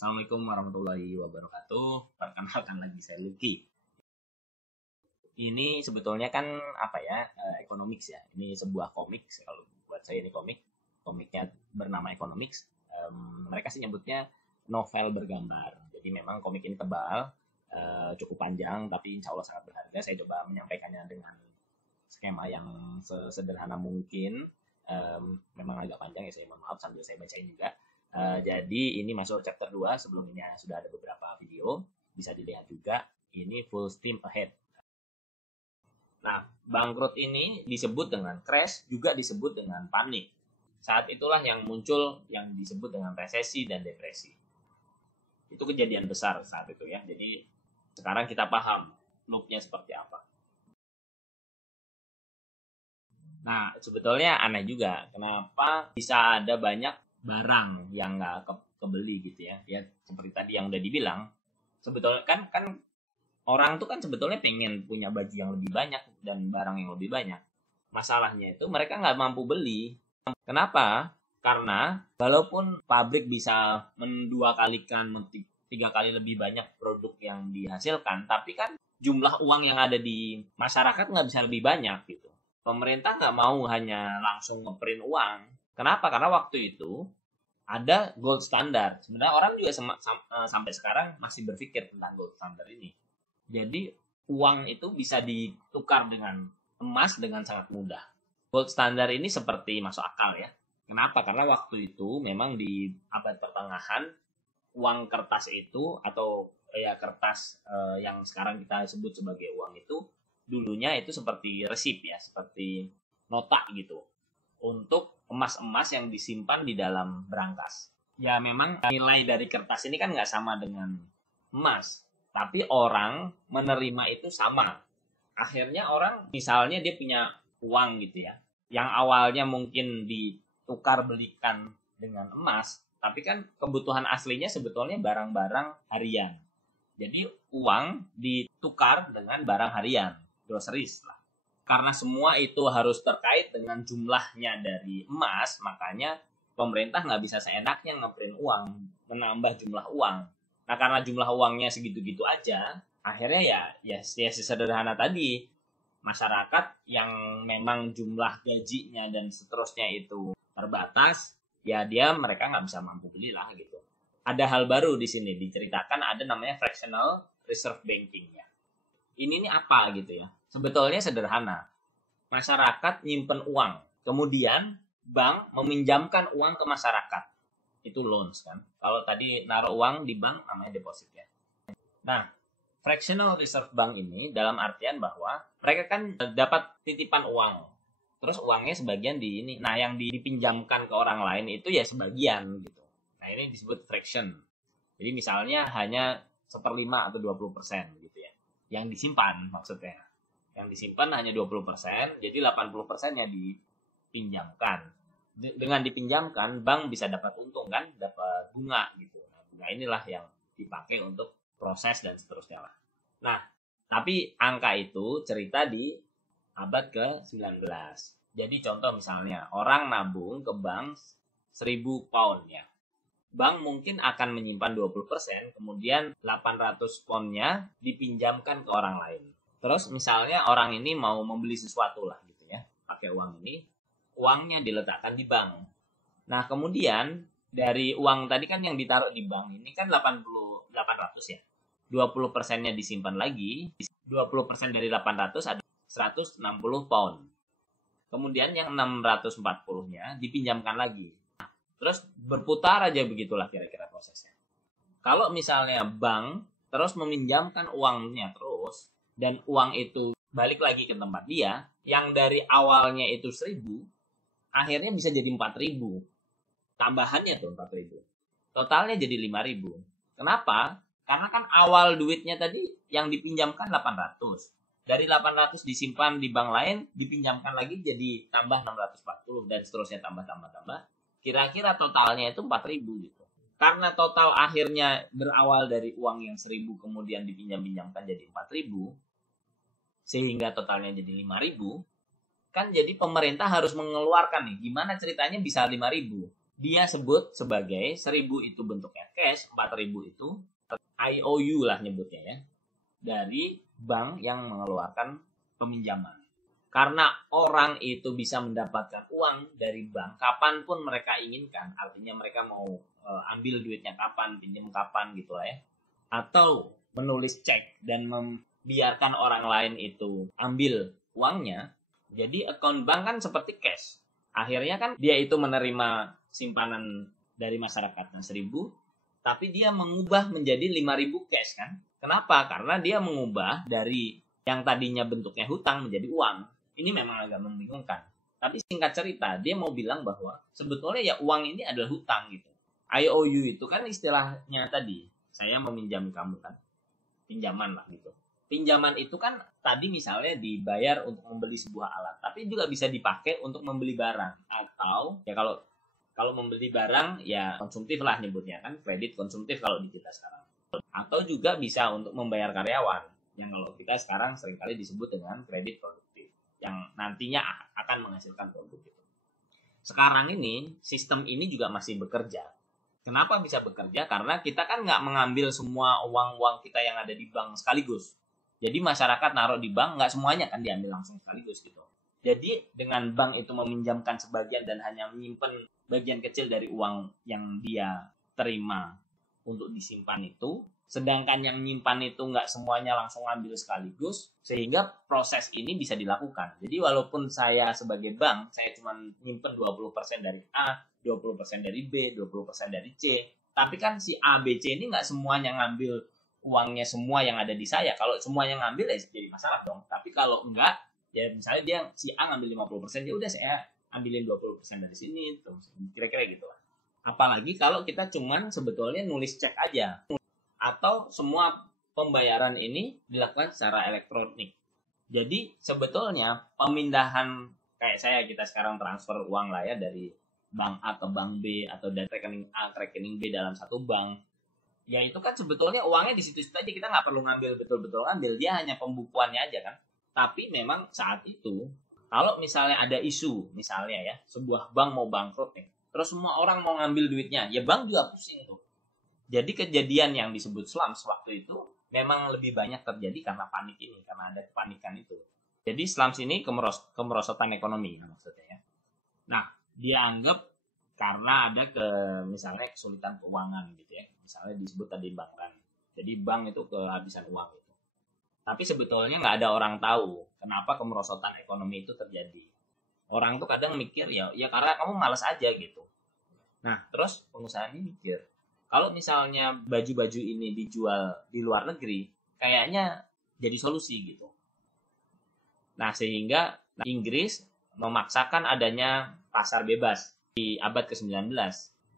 Assalamualaikum warahmatullahi wabarakatuh. Perkenalkan lagi saya Lucky. Ini sebetulnya kan economics ya. Ini sebuah komik. Kalau buat saya ini komiknya bernama Economics. Mereka sih nyebutnya novel bergambar. Jadi memang komik ini tebal, cukup panjang, tapi insya Allah sangat berharga. Saya coba menyampaikannya dengan skema yang sesederhana mungkin. Memang agak panjang ya, saya mohon maaf sambil saya bacain juga. Jadi ini masuk chapter 2, sebelumnya sudah ada beberapa video, bisa dilihat juga, ini full steam ahead. Nah, bangkrut ini disebut dengan crash, juga disebut dengan panik. Saat itulah yang muncul yang disebut dengan resesi dan depresi. Itu kejadian besar saat itu ya, jadi sekarang kita paham loop-nya seperti apa. Nah, sebetulnya aneh juga, kenapa bisa ada banyak barang yang nggak kebeli gitu ya. Ya seperti tadi yang udah dibilang, sebetulnya kan orang tuh kan sebetulnya pengen punya baju yang lebih banyak dan barang yang lebih banyak. Masalahnya itu mereka nggak mampu beli. Kenapa? Karena walaupun pabrik bisa mendua kalikan, tiga kali lebih banyak produk yang dihasilkan, tapi kan jumlah uang yang ada di masyarakat nggak bisa lebih banyak gitu. Pemerintah nggak mau hanya langsung ngeprint uang. Kenapa? Karena waktu itu ada gold standar. Sebenarnya orang juga sampai sekarang masih berpikir tentang gold standar ini. Jadi uang itu bisa ditukar dengan emas dengan sangat mudah. Gold standar ini seperti masuk akal ya. Kenapa? Karena waktu itu memang di abad pertengahan uang kertas itu atau ya kertas yang sekarang kita sebut sebagai uang itu dulunya itu seperti resip ya, seperti nota gitu. Untuk emas-emas yang disimpan di dalam berangkas. Ya memang nilai dari kertas ini kan nggak sama dengan emas. Tapi orang menerima itu sama. Akhirnya orang misalnya dia punya uang gitu ya. Yang awalnya mungkin ditukar belikan dengan emas. Tapi kan kebutuhan aslinya sebetulnya barang-barang harian. Jadi uang ditukar dengan barang harian. Groceries lah. Karena semua itu harus terkait dengan jumlahnya dari emas, makanya pemerintah nggak bisa seenaknya ngeprint uang, menambah jumlah uang. Nah, karena jumlah uangnya segitu-gitu aja, akhirnya ya sesederhana tadi, masyarakat yang memang jumlah gajinya dan seterusnya itu terbatas, ya mereka nggak bisa mampu beli lah gitu. Ada hal baru di sini diceritakan, ada namanya fractional reserve banking ya. Ini apa gitu ya? Sebetulnya sederhana. Masyarakat nyimpen uang. Kemudian bank meminjamkan uang ke masyarakat. Itu loans kan. Kalau tadi naruh uang di bank namanya deposit ya. Nah, fractional reserve bank ini dalam artian bahwa mereka kan dapat titipan uang. Terus uangnya sebagian di ini. Nah, yang dipinjamkan ke orang lain itu ya sebagian gitu. Nah, ini disebut fraction. Jadi misalnya hanya 1/5 atau 20% gitu ya. Yang disimpan maksudnya. Yang disimpan hanya 20%, jadi 80%-nya dipinjamkan. Dengan dipinjamkan, bank bisa dapat untung kan, dapat bunga gitu. Nah, bunga inilah yang dipakai untuk proses dan seterusnya lah. Nah, tapi angka itu cerita di abad ke-19. Jadi contoh misalnya, orang nabung ke bank 1.000 pound ya. Bank mungkin akan menyimpan 20%, kemudian 800 poundnya dipinjamkan ke orang lain. Terus misalnya orang ini mau membeli sesuatu lah gitu ya, pakai uang ini, uangnya diletakkan di bank. Nah kemudian dari uang tadi kan yang ditaruh di bank ini kan 800 ya, 20%-nya disimpan lagi, 20% dari 800 ada 160 pound. Kemudian yang 640-nya dipinjamkan lagi. Terus berputar aja begitulah kira-kira prosesnya. Kalau misalnya bank terus meminjamkan uangnya terus, dan uang itu balik lagi ke tempat dia, yang dari awalnya itu 1.000, akhirnya bisa jadi 4.000. Tambahannya tuh 4.000. Totalnya jadi 5.000. Kenapa? Karena kan awal duitnya tadi yang dipinjamkan 800. Dari 800 disimpan di bank lain, dipinjamkan lagi jadi tambah 640 dan seterusnya tambah. Kira-kira totalnya itu 4.000 gitu. Karena total akhirnya berawal dari uang yang 1.000 kemudian dipinjam-pinjamkan jadi 4.000, sehingga totalnya jadi 5.000, kan jadi pemerintah harus mengeluarkan nih, gimana ceritanya bisa 5.000? dia sebut sebagai 1.000 itu bentuknya cash, 4.000 itu IOU lah nyebutnya ya, dari bank yang mengeluarkan peminjaman. Karena orang itu bisa mendapatkan uang dari bank kapanpun mereka inginkan, artinya mereka mau ambil duitnya kapan, pinjam kapan gitu lah ya, atau menulis cek dan membiarkan orang lain itu ambil uangnya. Jadi account bank kan seperti cash. Akhirnya kan dia itu menerima simpanan dari masyarakatnya 1.000, tapi dia mengubah menjadi 5.000 cash kan. Kenapa? Karena dia mengubah dari yang tadinya bentuknya hutang menjadi uang. Ini memang agak membingungkan. Tapi singkat cerita, dia mau bilang bahwa sebetulnya ya uang ini adalah hutang gitu. IOU itu kan istilahnya tadi, saya meminjam kamu kan. Pinjaman lah gitu. Pinjaman itu kan tadi misalnya dibayar untuk membeli sebuah alat, tapi juga bisa dipakai untuk membeli barang. Atau ya kalau membeli barang ya konsumtif lah nyebutnya kan, kredit konsumtif kalau di kita sekarang. Atau juga bisa untuk membayar karyawan, yang kalau kita sekarang seringkali disebut dengan kredit produktif, yang nantinya akan menghasilkan produk gitu. Sekarang ini, sistem ini juga masih bekerja. Kenapa bisa bekerja? Karena kita kan nggak mengambil semua uang-uang kita yang ada di bank sekaligus. Jadi masyarakat naruh di bank, nggak semuanya kan diambil langsung sekaligus gitu. Jadi dengan bank itu meminjamkan sebagian dan hanya menyimpan bagian kecil dari uang yang dia terima untuk disimpan itu, sedangkan yang nyimpan itu nggak semuanya langsung ambil sekaligus, sehingga proses ini bisa dilakukan. Jadi walaupun saya sebagai bank, saya cuma nyimpan 20% dari A, 20% dari B, 20% dari C, tapi kan si A, B, C ini nggak semuanya ngambil uangnya semua yang ada di saya. Kalau semuanya ngambil ya jadi masalah dong. Tapi kalau enggak, ya misalnya dia si A ngambil 50%, ya udah saya ambilin 20% dari sini, terus kira-kira gitu lah. Apalagi kalau kita cuman sebetulnya nulis cek aja, atau semua pembayaran ini dilakukan secara elektronik. Jadi sebetulnya pemindahan kayak kita sekarang transfer uang lah ya dari bank A ke bank B atau dari rekening A ke rekening B dalam satu bank, ya itu kan sebetulnya uangnya di situ-situ aja, kita nggak perlu ngambil betul-betul ngambil, dia hanya pembukuannya aja kan. Tapi memang saat itu kalau misalnya ada isu, misalnya ya sebuah bank mau bangkrut nih, terus semua orang mau ngambil duitnya, ya bank juga pusing tuh. Jadi kejadian yang disebut slumps waktu itu memang lebih banyak terjadi karena panik ini, karena ada kepanikan itu. Jadi slumps ini kemerosotan ekonomi maksudnya ya. Nah, dia anggap karena ada misalnya kesulitan keuangan gitu ya. Misalnya disebut tadi bank kan. Jadi bank itu kehabisan uang gitu. Tapi sebetulnya nggak ada orang tahu kenapa kemerosotan ekonomi itu terjadi. Orang tuh kadang mikir ya karena kamu malas aja gitu. Nah, terus pengusaha ini mikir, kalau misalnya baju-baju ini dijual di luar negeri, kayaknya jadi solusi gitu. Nah, sehingga Inggris memaksakan adanya pasar bebas di abad ke-19.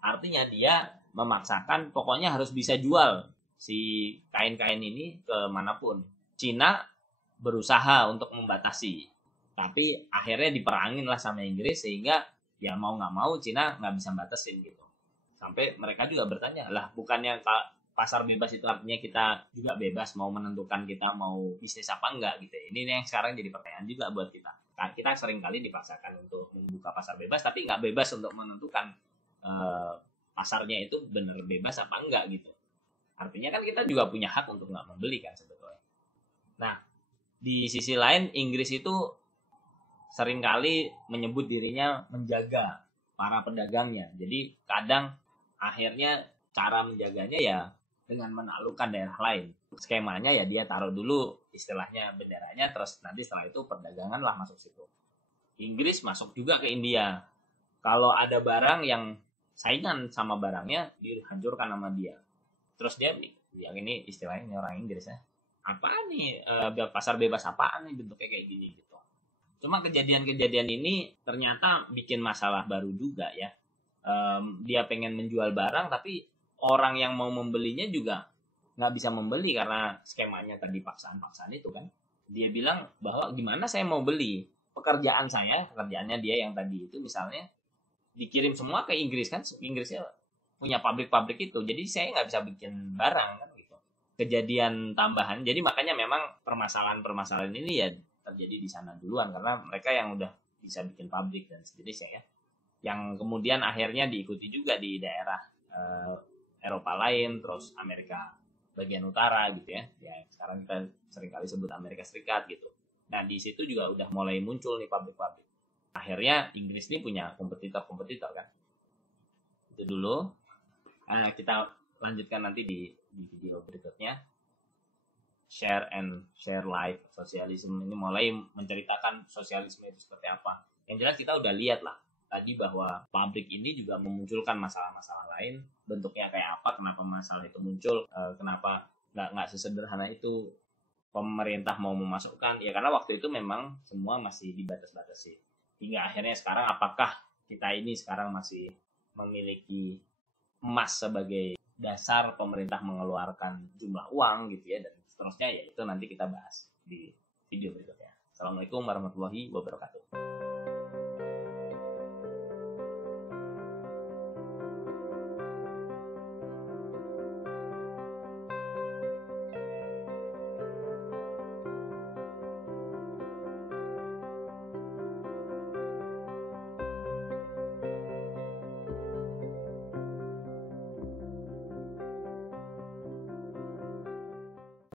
Artinya dia memaksakan pokoknya harus bisa jual si kain-kain ini ke manapun. Cina berusaha untuk membatasi, tapi akhirnya diperangin lah sama Inggris, sehingga ya mau nggak mau Cina nggak bisa batasin gitu. Sampai mereka juga bertanya, lah bukannya pasar bebas itu artinya kita juga bebas mau menentukan kita mau bisnis apa enggak gitu. Ini yang sekarang jadi pertanyaan juga buat kita. Kita sering kali dipaksakan untuk membuka pasar bebas, tapi nggak bebas untuk menentukan pasarnya itu benar bebas apa enggak gitu. Artinya kan kita juga punya hak untuk nggak membeli kan sebetulnya. Nah, di sisi lain Inggris itu seringkali menyebut dirinya menjaga para pedagangnya. Jadi kadang akhirnya cara menjaganya ya dengan menaklukkan daerah lain. Skemanya ya dia taruh dulu istilahnya benderanya, terus nanti setelah itu perdagangan lah masuk situ. Inggris masuk juga ke India. Kalau ada barang yang saingan sama barangnya, dihancurkan sama dia. Terus dia yang ini istilahnya ini orang Inggris ya. Apaan nih pasar bebas apaan nih bentuknya kayak gini gitu. Cuma kejadian-kejadian ini ternyata bikin masalah baru juga ya. Dia pengen menjual barang tapi orang yang mau membelinya juga nggak bisa membeli karena skemanya tadi paksaan-paksaan itu kan. Dia bilang bahwa gimana saya mau beli, pekerjaannya dia yang tadi itu misalnya dikirim semua ke Inggris kan, Inggrisnya punya pabrik-pabrik itu, jadi saya nggak bisa bikin barang kan gitu. Kejadian tambahan, jadi makanya memang permasalahan ini ya terjadi di sana duluan karena mereka yang udah bisa bikin pabrik dan sejenisnya ya. yang kemudian akhirnya diikuti juga di daerah Eropa lain, terus Amerika bagian utara gitu ya. Ya sekarang kita seringkali sebut Amerika Serikat gitu. Nah di situ juga udah mulai muncul nih pabrik-pabrik. Akhirnya Inggris ini punya kompetitor kan. Itu dulu. Nah, kita lanjutkan nanti di video berikutnya. Share life sosialisme ini mulai menceritakan sosialisme itu seperti apa. Yang jelas kita udah lihat lah tadi bahwa pabrik ini juga memunculkan masalah-masalah lain, bentuknya kayak apa, kenapa masalah itu muncul, kenapa nggak sesederhana itu pemerintah mau memasukkan, ya karena waktu itu memang semua masih dibatas-batasi. Hingga akhirnya sekarang apakah kita ini sekarang masih memiliki emas sebagai dasar pemerintah mengeluarkan jumlah uang gitu ya, dan seterusnya, ya itu nanti kita bahas di video berikutnya. Assalamualaikum warahmatullahi wabarakatuh.